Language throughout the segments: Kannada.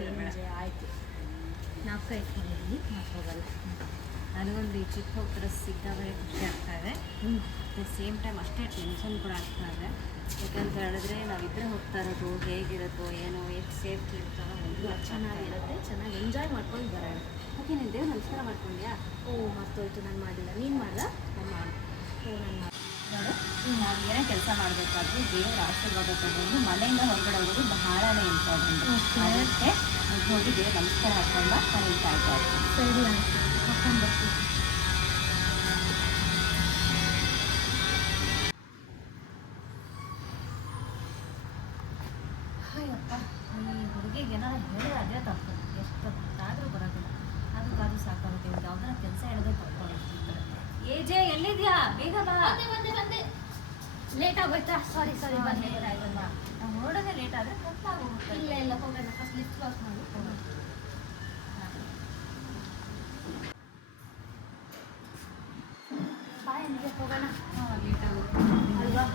ಚೇಂಜ್ ಆಯಿತು. ನಾಲ್ಕು ಇಟ್ಕೊಂಡಿದ್ದೀನಿ, ಮತ್ತೆ ಹೋಗಲ್ಲ. ನನಗೊಂದು ಈ ಚಿಕ್ಕ ಹೋಗ್ತಾರೆ ಸಿಕ್ಕಾಬಳೆ ಖುಷಿ ಆಗ್ತಾ ಇದೆ. ಅಟ್ ಸೇಮ್ ಟೈಮ್ ಅಷ್ಟೇ ಟೆನ್ಷನ್ ಕೂಡ ಆಗ್ತಾ ಇದೆ. ಯಾಕಂತ ಹೇಳಿದ್ರೆ ನಾವಿಬ್ಬರೇ ಹೋಗ್ತಾ ಇರೋದು, ಹೇಗಿರುತ್ತೋ ಏನೋ, ಎಷ್ಟು ಸೇಫ್ಟಿ ಇರ್ತಾರೋ ಒಂದು ಚೆನ್ನಾಗಿರುತ್ತೆ, ಚೆನ್ನಾಗಿ ಎಂಜಾಯ್ ಮಾಡ್ಕೊಂಡು ಬರೋಣ. ಓಕೆ, ನೀನು ದೇವ್ರು ನಮಸ್ಕಾರ ಮಾಡ್ಕೊಂಡ್ಯಾ? ಮರ್ತೋಯ್ತು, ನಾನು ಮಾಡಿಲ್ಲ. ನೀನು ಮಾಡಲ್ಲ? ನಾನು ಮಾಡಿ. ನಾನು ನೋಡು, ನಾವು ಏನೇ ಕೆಲಸ ಮಾಡಬೇಕಾದ್ರೂ ದೇವರ ಆಶೀರ್ವಾದ ತಗೊಂಡು ಮನೆಯಿಂದ ಹೊರಗಡೆ ಹೋಗೋದು ಬಹಳನೇ ಇಂಪಾರ್ಟೆಂಟ್. ಅದಕ್ಕೆ ಹೋಗಿ ದೇವ್ರ ನಮಸ್ಕಾರ ಹಾಕೊಂಡು ನಾನು ಹೇಳ್ತಾ ಇದ್ದೀನಿ. ಸರಿ, ಹಾಕೊಂಡು ಬರ್ತೀನಿ. ಅಯ್ಯಪ್ಪ, ಈ ಹುಡುಗಿಗೆ ಏನಾದ್ರು ಹೇಳಿದ್ರೆ ಅದೇ ತಪ್ಪು. ಎಷ್ಟು ಗೊತ್ತಾದರೂ ಬರೋದಿಲ್ಲ. ಅದು ಸಾಕಾಗುತ್ತೆ. ಇವಾಗ ಯಾವ್ದಾರ ಕೆಲಸ ಹೇಳಿದ್ರೆ ತಪ್ಪಿರ್ತಾರೆ. ಏಜೆ ಎಲ್ಲಿದ್ಯಾ? ಬೇಗ ಬಾ. ಬಂದೆ. ಲೇಟ್ ಆಗೋಯ್ತಾ? ಸಾರಿ ಬಂದೆ. ನಾವು ಹೊರಡೋದೇ ಲೇಟ್ ಆದರೆ ಕತ್ಲಾಗೋಗುತ್ತೆ. ಇಲ್ಲ ಹೋಗೋಣ. ಫಸ್ಟ್ ಲಿಫ್ಟ್ ಕ್ಲಾಸ್ ಮಾಡಿ ಹೋಗೋಣ. ಬಾಯ್ ಅಂದರೆ ಹೋಗೋಣ. ಲೇಟ್ ಆಗುತ್ತೆ ಅಲ್ವಾ?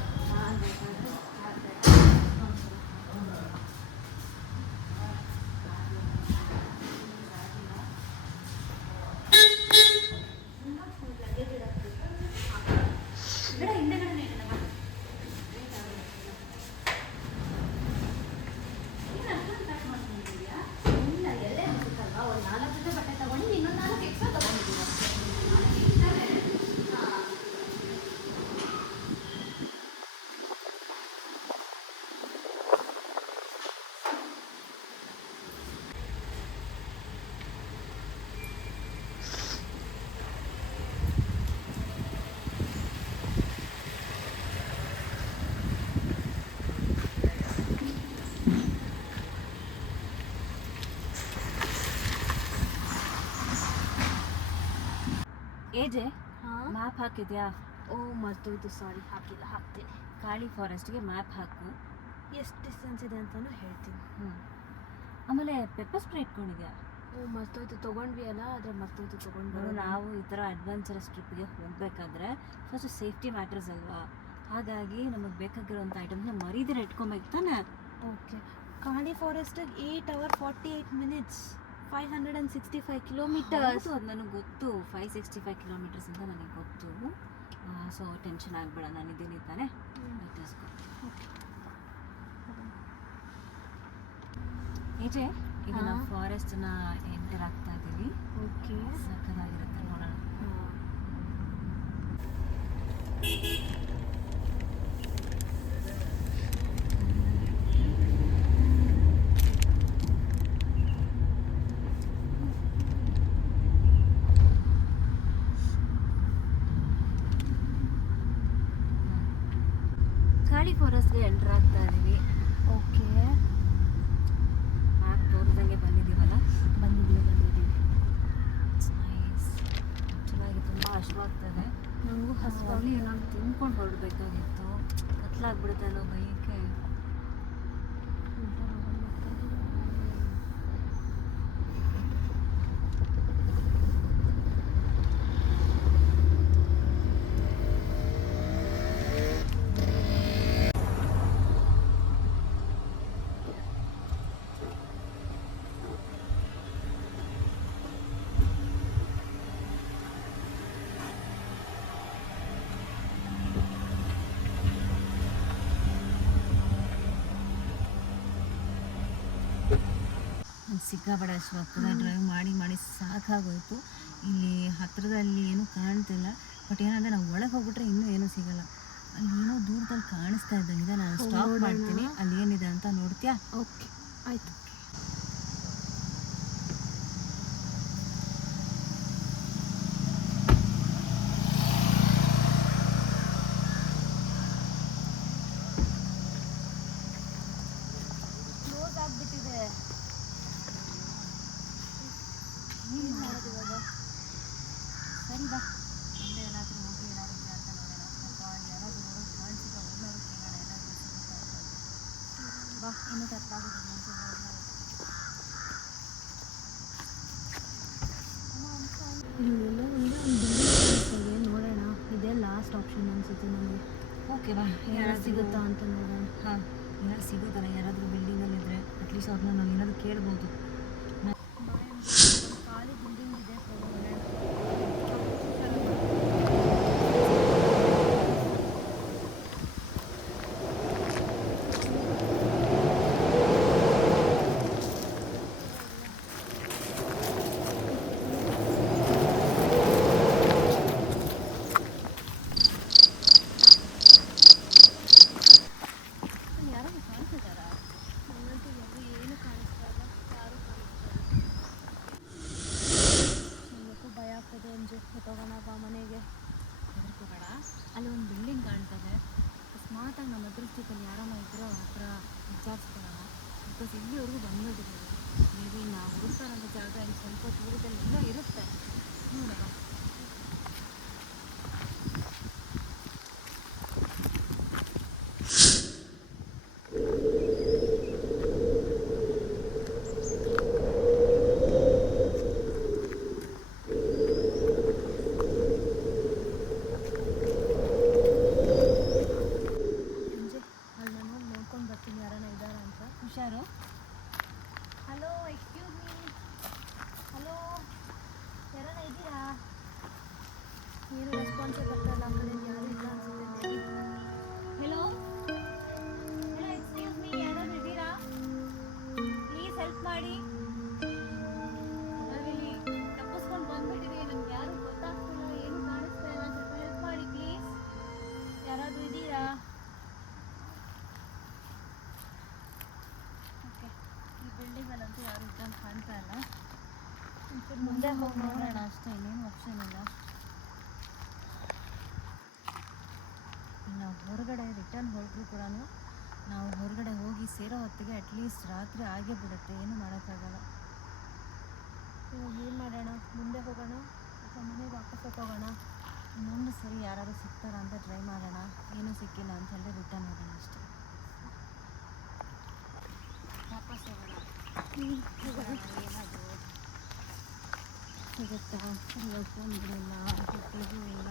ಏಜೆ, ಮ್ಯಾಪ್ ಹಾಕಿದ್ಯಾ? ಮರ್ತೋಯ್ತು, ಸಾರಿ, ಹಾಕ್ತೀನಿ. ಕಾಳಿ ಫಾರೆಸ್ಟ್ಗೆ ಮ್ಯಾಪ್ ಹಾಕು. ಎಷ್ಟು ಡಿಸ್ಟೆನ್ಸ್ ಇದೆ ಅಂತಲೂ ಹೇಳ್ತೀನಿ. ಆಮೇಲೆ ಪೆಪ್ಪರ್ ಸ್ಪ್ರೇ ಇಟ್ಕೊಂಡಿದ್ಯಾ? ಮರ್ತೋಯ್ತು, ತೊಗೊಂಡ್ವಿ ಅಲ್ಲ, ಆದರೆ ಮರ್ತೋಯ್ತು ತೊಗೊಂಡು. ನಾವು ಈ ಥರ ಅಡ್ವೆಂಚರಸ್ ಟ್ರಿಪ್ಗೆ ಹೋಗಬೇಕಾದ್ರೆ ಫಸ್ಟ್ ಸೇಫ್ಟಿ ಮ್ಯಾಟರ್ಸ್ ಅಲ್ವಾ, ಹಾಗಾಗಿ ನಮಗೆ ಬೇಕಾಗಿರೋಂಥ ಐಟಮ್ಸ್ನ ಮರೀದಿರ ಇಟ್ಕೊಬೇಕು ತಾನೆ. Okay. Kali ಫಾರೆಸ್ಟಿಗೆ 8 hours 48 minutes, 565 kilometers. ಅದು ನನಗೆ ಗೊತ್ತು, 565 kilometers ಅಂತ ನನಗೆ ಗೊತ್ತು. ಸೊ ಟೆನ್ಷನ್ ಆಗಬೇಡ, ನಾನು ಇದ್ದೀನಿ ತಾನೆ. ಏಜೆ, ಈಗ ನಾವು ಫಾರೆಸ್ಟ್ನ ಎಂಟರ್ ಆಗ್ತಾ ಇದ್ದೀವಿ. ಓಕೆ, ಸಕ್ಕದಾಗಿರುತ್ತೆ, ನೋಡೋಣ. ಕಾಳಿ ಫಾರೆಸ್ಟ್ಗೆ ಎಂಟರ್ ಆಗ್ತಾ ಇದ್ದೀವಿ. ಓಕೆ, ಮ್ಯಾಪ್ ತೋರಿದಂಗೆ ಬಂದಿದ್ದೀವಲ್ಲ. ಬಂದಿದ್ದೀವಿ. ನೈಸ್, ಚೆನ್ನಾಗಿ ತುಂಬ ಹಸುವಾಗ್ತದೆ. ನನಗೂ ಹಸುವಾಗಿ ಏನಾದ್ರು ತಿನ್ಕೊಂಡು ಹೊರಡಬೇಕಾಗಿತ್ತು. ಕತ್ಲಾಗ್ಬಿಡುತ್ತೆ ಅನ್ನೋ ಭಯಕ್ಕೆ. ಸಿಕ್ಕಾಪಟ್ಟೆ ಹಸುವಾಗ್ತದೆ. ಡ್ರೈವ್ ಮಾಡಿ ಸಾಕಾಗೋಯ್ತು. ಇಲ್ಲಿ ಹತ್ತಿರದಲ್ಲಿ ಏನೂ ಕಾಣ್ತಿಲ್ಲ. ಬಟ್ ಏನಂದರೆ ನಾವು ಒಳಗೆ ಹೋಗ್ಬಿಟ್ರೆ ಇನ್ನೂ ಏನೂ ಸಿಗಲ್ಲ. ಅಲ್ಲಿ ಏನೋ ದೂರದಲ್ಲಿ ಕಾಣಿಸ್ತಾ ಇದ್ದಂಗಿದೆ. ನಾನು ಸ್ಟಾಪ್ ಮಾಡ್ತೀನಿ, ಅಲ್ಲಿ ಏನಿದೆ ಅಂತ ನೋಡ್ತೀಯಾ? ಓಕೆ, ಆಯಿತು. ಕ್ಲೋಸ್ ಆಗಿಬಿಟ್ಟಿದೆ. ಏನು ಮಾಡೋದು ಇವಾಗ? ಸರಿ ಬಾ, ಮುಂದೆ ಏನಾದರೂ ಹೋಗಿ ಏನಾದ್ರು ಇದೆ ಅಂತ ನೋಡೋಣ. ಅಥವಾ ಯಾರಾದರೂ ನೋಡೋದು ಕಾಣಿಸಿದ ಊರಿನವ್ರು ಕೇಳೋಣ, ಏನಾದರೂ ಸಿಗುತ್ತಾ ಅಂತ. ಬಾ, ಇನ್ನೂ ತಪ್ಪಾಗೋದು ಮುಂಚೆ ಇಲ್ಲೆಲ್ಲ ಒಂದು ನೋಡೋಣ. ಇದೇ ಲಾಸ್ಟ್ ಆಪ್ಷನ್ ಅನಿಸುತ್ತೆ ನನಗೆ. ಓಕೆ ಬಾ, ಯಾರು ಸಿಗುತ್ತಾ ಅಂತ ನೋಡೋಣ. ಹಾಂ, ಏನಾದ್ರು ಸಿಗುತ್ತಲ್ಲ, ಯಾರಾದರೂ ಬಿಲ್ಡಿಂಗಲ್ಲಿದ್ದರೆ ಅಟ್ಲೀಸ್ಟ್ ಅವ್ರನ್ನ ನಾವು ಏನಾದರೂ ಕೇಳ್ಬೋದು. ಖಾಲಿ ಬಿಲ್ಡಿಂಗ್ ಇದೆ. ಅಲ್ಲಿ ಒಂದು ಬಿಲ್ಡಿಂಗ್ ಕಾಣ್ತದೆ. ಅಕಸ್ಮಾತಾಗಿ ನಮ್ಮ ಅದೃಷ್ಟದಲ್ಲಿ ಯಾರಮ್ಮ ಇದ್ದರೆ ಅವ್ರ ಹತ್ರ ವಿಚಾರಿಸ್ಕೊಳ್ಳೋಣ. ಬಿಕಾಸ್ ಇಲ್ಲಿವರೆಗೂ ಬಂದ್ಬಿಟ್ಟಿದ್ದೀವಿ. ಮೇ ಬಿ ನಾವು ಹುಡುಕ್ತಾರಂಥ ಜಾಗ ಇನ್ನು ಸ್ವಲ್ಪ ದೂರದಲ್ಲಿ ಎಲ್ಲೋ ಇರುತ್ತೆ ನೋಡೋಣ. ಹುಷಾರು. Hello, excuse me. ಹಲೋ, ಯಾರನ್ನ ಇದ್ದೀರಾ? ಏನು ರೆಸ್ಪಾನ್ಸೇ ಬರ್ತಾಯಿಲ್ಲ. ಆ ಕಡೆ ಯಾರು ಇಲ್ಲ ಅನ್ಸುತ್ತೆ. ಹೆಲೋ ಹೆಲೋ, ಎಕ್ಸ್ಕ್ಯೂಸ್ ಮೀ, ಯಾರಾದ್ರು ಇದ್ದೀರಾ? ಪ್ಲೀಸ್ ಹೆಲ್ಪ್ ಮಾಡಿ. ನಾವಿಲ್ಲಿ ತಪ್ಪಿಸ್ಕೊಂಡು ಬಂದ್ಬಿಟ್ಟಿದ್ದೀವಿ. ನಮ್ಗೆ ಯಾರು ಗೊತ್ತಾಗ್ತಿಲ್ಲ, ಏನು ಕಾಣಿಸ್ತಾ ಇಲ್ಲ. ಸ್ವಲ್ಪ ಹೆಲ್ಪ್ ಮಾಡಿ ಪ್ಲೀಸ್. ಯಾರಾದರೂ ಇದ್ದೀರಾ? ಬಿಲ್ಡಿಂಗಲ್ಲಂತೂ ಯಾರು ಇದ್ದಂಗೆ ಕಾಣ್ತಾ ಇಲ್ಲ. ಮುಂದೆ ಹೋಗಿ ನೋಡೋಣ ಅಷ್ಟೇ, ಇನ್ನೇನು ಆಪ್ಷನ್ ಇಲ್ಲ. ನಾವು ಹೊರಗಡೆ ರಿಟರ್ನ್ ಹೊರಟರು ಕೂಡ ನಾವು ಹೊರಗಡೆ ಹೋಗಿ ಸೇರೋ ಹೊತ್ತಿಗೆ ಅಟ್ಲೀಸ್ಟ್ ರಾತ್ರಿ ಆಗೇ ಬಿಡುತ್ತೆ. ಏನು ಮಾಡೋಕ್ಕಾಗಲ್ಲ. ಏನು ಮಾಡೋಣ? ಮುಂದೆ ಹೋಗೋಣ ಅಥವಾ ಮನೆಗೆ ವಾಪಸ್ ಹೋಗೋಣ? ಇನ್ನೊಂದು ಸರಿ ಯಾರಾದರೂ ಸಿಗ್ತಾರಾ ಅಂತ ಟ್ರೈ ಮಾಡೋಣ. ಏನೂ ಸಿಕ್ಕಿಲ್ಲ ಅಂತ ಹೇಳಿ ರಿಟರ್ನ್ ಹೋಗೋಣ ಅಷ್ಟೇ. ವಾಪಸ್ ಹೋಗೋಣ. ಏನಾದರೂ ಸಿಗುತ್ತಾ? ಫೋನ್ಗಳಿಲ್ಲ, ಹೊಟ್ಟೆಗೂ ಇಲ್ಲ.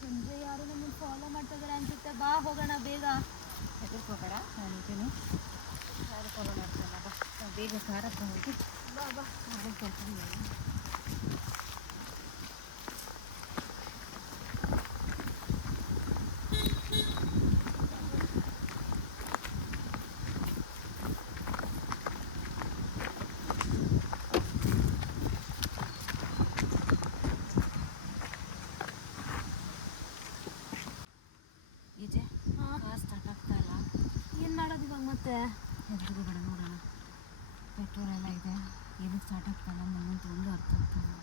ಸಂಜೆ ಯಾರು ನಮ್ಮನ್ನು ಫಾಲೋ ಮಾಡ್ತಿದ್ದಾರೆ ಅನ್ಸುತ್ತೆ. ಬಾ ಹೋಗೋಣ ಬೇಗ. ಹೆದರ್ಕೋಬೇಡ, ನಾನಿದ್ದೀನಿ. ಯಾರು ಫಾಲೋ ಮಾಡ್ತಾರಲ್ಲ, ಬಾ ನಾವು ಬೇಗ ಕಾರ್ ಹತ್ರ ಹೋಗಿ ಬಾ ಬಾ ಮಾಡಕ್ಕೆ ಕೊಡ್ತೀನಿ. ಮತ್ತೆ ಎದುರು ಬೇಡ, ನೋಡೋಣ. ಪೆಟ್ರೋಲ್ ಎಲ್ಲ ಇದೆ, ಏನಕ್ಕೆ ಸ್ಟಾರ್ಟ್ ಆಗ್ತಾಯಿಲ್ಲ ನಮ್ಮಂತೂ ಒಂದು ಅರ್ಥ ಆಗ್ತಾಯಿಲ್ಲ.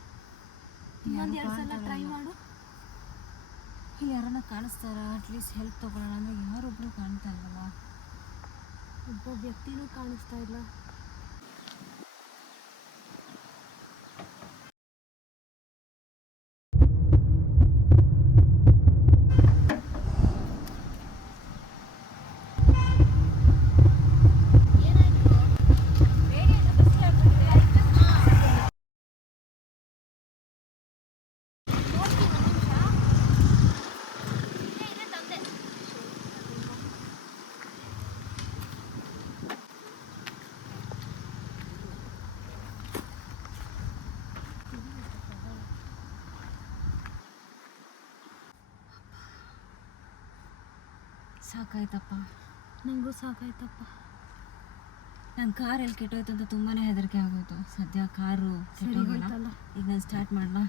ಇನ್ನೊಂದು 2 ಸಲ ಟ್ರೈ ಮಾಡು. ಇಲ್ಲಿ ಯಾರನ್ನ ಕಾಣಿಸ್ತಾರ? ಅಟ್ಲೀಸ್ಟ್ ಹೆಲ್ಪ್ ತೊಗೊಳ್ಳೋಣ ಅಂದರೆ ಯಾರೊಬ್ಬರು ಕಾಣ್ತಾ ಇಲ್ಲಲ್ಲ. ಒಬ್ಬ ವ್ಯಕ್ತಿನೂ ಕಾಣಿಸ್ತಾ ಇಲ್ಲ. ಸಾಕಾಯ್ತಪ್ಪ, ನನಗೂ ಸಾಕಾಯ್ತಪ್ಪ. ನನ್ನ ಕಾರ್ ಎಲ್ಲಿ ಕೆಟ್ಟೋಯ್ತು ಅಂತ ತುಂಬಾ ಹೆದರಿಕೆ ಆಗೋಯ್ತು. ಸದ್ಯ ಕಾರು ಕೆಟ್ಟೋಗಿಲ್ಲ. ಈಗ ನಾನು ಸ್ಟಾರ್ಟ್ ಮಾಡಲಾ?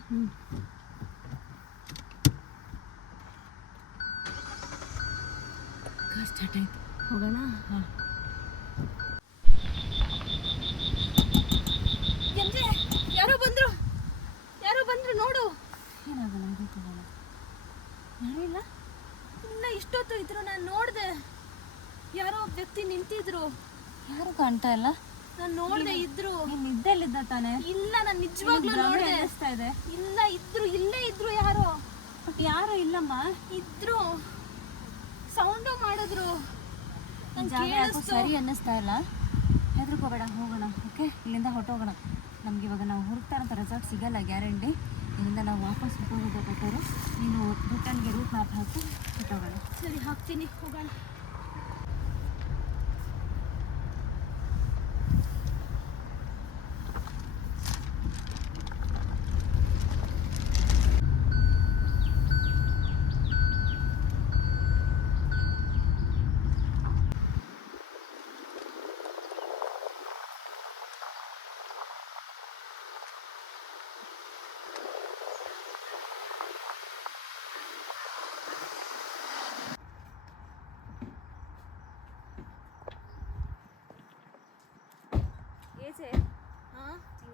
ಕಾರ್ ಸ್ಟಾರ್ಟ್ ಆಯಿತು, ಹೋಗೋಣ. ಹಾಂ, ಯಾರೋ ಬಂದರು ನೋಡು. ಏನಾಗಲ್ಲ, ಇದಕ್ಕೆ ಹೋಗೋಣ. ಯಾರೂ ಇಲ್ಲ. ಇನ್ನು ಇಷ್ಟೊತ್ತು ಇದ್ರು, ನಾನು ನೋಡಿದೆ. ಯಾರೋ ವ್ಯಕ್ತಿ ನಿಂತಿದ್ರು. ಯಾರು ಕಾಣ್ತಾ ಇಲ್ಲ. ನಾನು ನೋಡಿದೆ, ಇದ್ರು. ನಿದ್ದೆಲ್ಲಿದ್ದ ತಾನೆ? ಇಲ್ಲ, ನಾನು ನಿಜವಾಗ್ಲೂ ನೋಡಿದೆ. ಅನಿಸ್ತಾ ಇದೆ. ಇಲ್ಲ, ಇದ್ರು, ಇಲ್ಲೇ ಇದ್ರು ಯಾರೋ. ಬಟ್ ಯಾರು ಇಲ್ಲಮ್ಮ. ಇದ್ರು, ಸೌಂಡು ಮಾಡಿದ್ರು. ಸರಿ ಅನ್ನಿಸ್ತಾ ಇಲ್ಲ. ಹೆದರ್ಕೋಬೇಡ, ಹೋಗೋಣ. ಓಕೆ, ಇಲ್ಲಿಂದ ಹೊಟ್ಟೋಗೋಣ. ನಮ್ಗೆ ಇವಾಗ ನಾವು ಹುಡುಕ್ತಾರಂಥ ರೆಸಾರ್ಟ್ ಸಿಗಲ್ಲ ಗ್ಯಾರಂಟಿ. ಇಲ್ಲಿಂದ ನಾವು ವಾಪಸ್ ಹೋಗೋದು. ನೀನು ರಿಟರ್ನ್ಗೆ ರೂಟ್ ಮ್ಯಾಪ್ ಹಾಕಿ ಹೊಟ್ಟೋಗೋಣ. ಸರಿ, ಹಾಕ್ತೀನಿ, ಹೋಗೋಣ.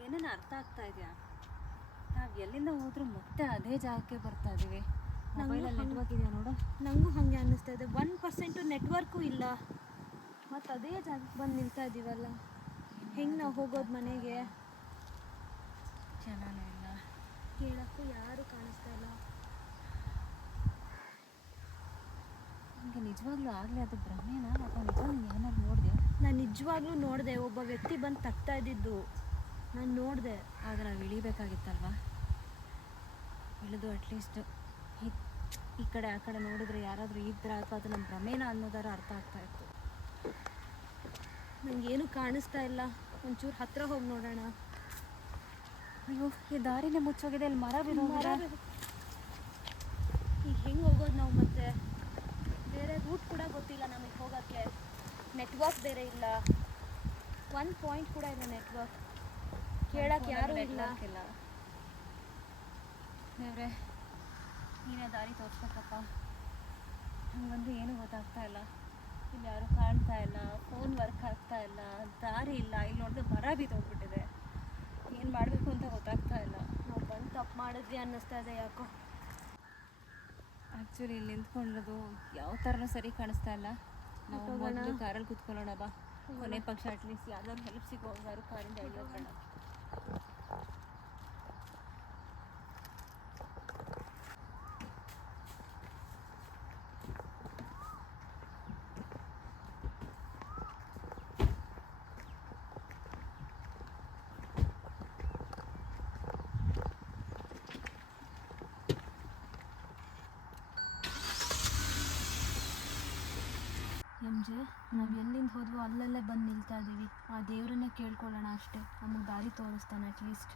ಏನೇನು ಅರ್ಥ ಆಗ್ತಾ ಇದೆಯಾ? ನಾವು ಎಲ್ಲಿಂದ ಹೋದ್ರೂ ಮತ್ತೆ ಅದೇ ಜಾಗಕ್ಕೆ ಬರ್ತಾ ಇದೀವಿ. ಮೊಬೈಲಲ್ಲಿ ನೆಟ್ವರ್ಕ್ ಇದೆಯಾ ನೋಡು. ನನಗೂ ಹಾಗೆ ಅನ್ನಿಸ್ತಾ ಇದೆ. 1% ನೆಟ್ವರ್ಕು ಇಲ್ಲ, ಮತ್ತು ಅದೇ ಜಾಗಕ್ಕೆ ಬಂದು ನಿಲ್ತಾ ಇದ್ದೀವಲ್ಲ. ಹೆಂಗೆ ನಾವು ಹೋಗೋದು ಮನೆಗೆ? ಚೆನ್ನಾನೇ ಇಲ್ಲ. ಕೇಳೋಕ್ಕೂ ಯಾರೂ ಕಾಣಿಸ್ತಾ ಇಲ್ಲ. ನನಗೆ ನಿಜವಾಗ್ಲೂ ಆಗಲಿ ಅದು ಭ್ರಮೆನಾ ಅಥವಾ ನಿಜವಾಗ್ಲೂ ನೀನು ಏನಾದ್ರು ನೋಡಿದ್ಯಾ? ನಾನು ನಿಜವಾಗ್ಲೂ ನೋಡಿದೆ, ಒಬ್ಬ ವ್ಯಕ್ತಿ ಬಂದು ತಗ್ತಾ ಇದ್ದಿದ್ದು ನಾನು ನೋಡಿದೆ. ಆಗ ನಾವು ಇಳಿಬೇಕಾಗಿತ್ತಲ್ವಾ? ಇಳಿದು ಅಟ್ಲೀಸ್ಟ್ ಈ ಕಡೆ ಆ ಕಡೆ ನೋಡಿದ್ರೆ ಯಾರಾದರೂ ಇದ್ರ ಅಥವಾ ಅದು ನಮ್ಮ ಭ್ರಮೇನ ಅನ್ನೋದಾರ ಅರ್ಥ ಆಗ್ತಾ ಇತ್ತು. ನನಗೇನು ಕಾಣಿಸ್ತಾ ಇಲ್ಲ. ಒಂಚೂರು ಹತ್ರ ಹೋಗಿ ನೋಡೋಣ. ಅಯ್ಯೋ, ಈ ದಾರಿನೇ ಮುಚ್ಚೋಗಿದೆ. ಇಲ್ಲಿ ಮರ ಬಿದ್ದೋಗಿದೆ. ಈಗ ಹೆಂಗೆ ಹೋಗೋದು ನಾವು? ಮತ್ತೆ ಬೇರೆ ರೂಟ್ ಕೂಡ ಗೊತ್ತಿಲ್ಲ ನಮಗೆ ಹೋಗೋಕ್ಕೆ. ನೆಟ್ವರ್ಕ್ ಬೇರೆ ಇಲ್ಲ, 1 ಪಾಯಿಂಟ್ ಕೂಡ ಇಲ್ಲ ನೆಟ್ವರ್ಕ್. ಕೇಳಕ್ಕೆ ಯಾರೂ ಇಲ್ಲ. ದೇವ್ರೆ, ನೀನೇ ದಾರಿ ತೋರಿಸ್ಬೇಕಪ್ಪ. ನನಗಂತೂ ಏನೂ ಗೊತ್ತಾಗ್ತಾ ಇಲ್ಲ. ಇಲ್ಲಿ ಯಾರೂ ಕಾಣ್ತಾ ಇಲ್ಲ, ಫೋನ್ ವರ್ಕ್ ಆಗ್ತಾ ಇಲ್ಲ, ದಾರಿ ಇಲ್ಲ. ಇಲ್ಲಿ ನೋಡಿದ್ರೆ ಮರ ಬಿದ್ದೋಗ್ಬಿಟ್ಟಿದೆ. ಏನು ಮಾಡಬೇಕು ಅಂತ ಗೊತ್ತಾಗ್ತಾ ಇಲ್ಲ. ನಾವು ಬಂದು ತಪ್ಪು ಮಾಡಿದ್ವಿ ಅನ್ನಿಸ್ತಾ ಇದೆ ಯಾಕೋ. ಆ್ಯಕ್ಚುಲಿ ಇಲ್ಲಿ ನಿಂತ್ಕೊಳ್ಳೋದು ಯಾವ ಥರನೂ ಸರಿ ಕಾಣಿಸ್ತಾ ಇಲ್ಲ. ನಾವು ಮೊದಲು ಕಾರಲ್ಲಿ ಕೂತ್ಕೊಳ್ಳೋಣ ಬಾ. ಕೊನೆ ಪಕ್ಷ ಅಟ್ಲೀಸ್ಟ್ ಯಾವ್ದಾದ್ರು ಹೆಲ್ಪ್ ಸಿಗೋರು ಕಾರಿಂದ ಇಳಿಯೋಣ. MJ, ನಾವು ಎಲ್ಲಿಂದ ಹೋದ್ವೋ ಅಲ್ಲಲ್ಲೇ ಬಂದು ನಿಲ್ತಾ ಇದ್ದೀವಿ. ಆ ದೇವರನ್ನೇ ಕೇಳ್ಕೊಳ್ಳೋಣ ಅಷ್ಟೇ, ನಮಗೆ ದಾರಿ ತೋರಿಸ್ತಾನೆ ಅಟ್ಲೀಸ್ಟ್.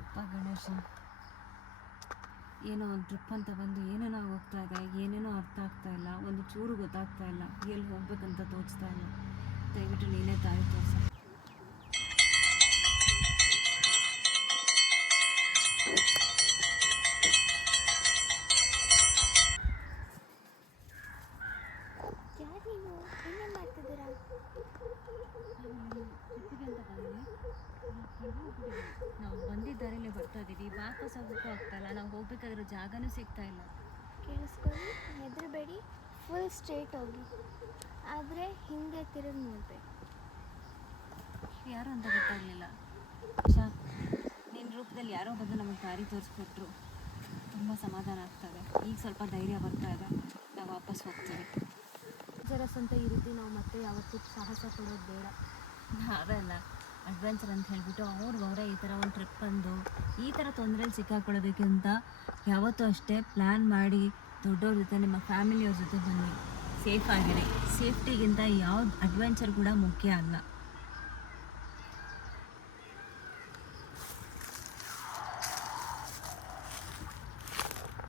ಅಪ್ಪ ಗಣೇಶ, ಏನೋ ಒಂದು ಟ್ರಿಪ್ ಅಂತ ಬಂದು ಏನೇನೋ ಹೋಗ್ತಾ ಇದೆ, ಏನೇನೋ ಅರ್ಥ ಆಗ್ತಾ ಇಲ್ಲ, ಒಂದು ಚೂರು ಗೊತ್ತಾಗ್ತಾ ಇಲ್ಲ, ಎಲ್ಲಿ ಹೋಗ್ಬೇಕಂತ ತೋಚ್ತಾ ಇಲ್ಲ. ದಯವಿಟ್ಟು ನೀನೇ ದಾರಿ ತೋರಿಸ. ನಾವು ಬಂದಿದ್ದಾರಲ್ಲೇ ಬರ್ತಾ ಇದ್ದೀವಿ, ವಾಪಸ್ ಹೋಗೋಕ್ಕೂ ಆಗ್ತಾ ಇಲ್ಲ. ನಾವು ಹೋಗ್ಬೇಕಾಗಿರೋ ಜಾಗನೂ ಸಿಗ್ತಾ ಇಲ್ಲ. ಕೇಳಿಸ್ಕೊಳ್ಳಿ, ಹೆದರಬೇಡಿ, ಫುಲ್ ಸ್ಟ್ರೇಟ್ ಹೋಗಿ, ಆದರೆ ಹಿಂದೆ ತಿರುಗಿ ನೋಡಬೇಕು. ಯಾರು ಅಂತ ಗೊತ್ತಾಗಲಿಲ್ಲ. ನಿನ್ನ ರೂಪದಲ್ಲಿ ಯಾರೋ ಬಂದು ನಮಗೆ ದಾರಿ ತೋರಿಸ್ಕೊಟ್ರು. ತುಂಬ ಸಮಾಧಾನ ಆಗ್ತದೆ. ಈಗ ಸ್ವಲ್ಪ ಧೈರ್ಯ ಬರ್ತಾ ಇದೆ. ನಾವು ವಾಪಸ್ ಹೋಗ್ತೀವಿ. ಜರಸ್ ಅಂತ ಈ ರೀತಿ ನಾವು ಮತ್ತೆ ಯಾವತ್ತೂ ಸಾಹಸ ಪಡೋದು ಬೇಡ. ನಾವೆಲ್ಲ ಅಡ್ವೆಂಚರ್ ಅಂತ ಹೇಳಿಬಿಟ್ಟು ಅವ್ರಿಗವರೇ ಈ ಥರ ಒಂದು ಟ್ರಿಪ್ ಬಂದು ಈ ಥರ ತೊಂದರೆಯಲ್ಲಿ ಸಿಕ್ಕಾಕೊಳ್ಳೋದಕ್ಕಿಂತ ಯಾವತ್ತೂ ಅಷ್ಟೇ ಪ್ಲ್ಯಾನ್ ಮಾಡಿ ದೊಡ್ಡವ್ರ ಜೊತೆ ನಿಮ್ಮ ಫ್ಯಾಮಿಲಿಯವ್ರ ಜೊತೆ ಬನ್ನಿ. ಸೇಫ್ ಆಗಿರಿ. ಸೇಫ್ಟಿಗಿಂತ ಯಾವ್ದು ಅಡ್ವೆಂಚರ್ ಕೂಡ ಮುಖ್ಯ ಅಲ್ಲ.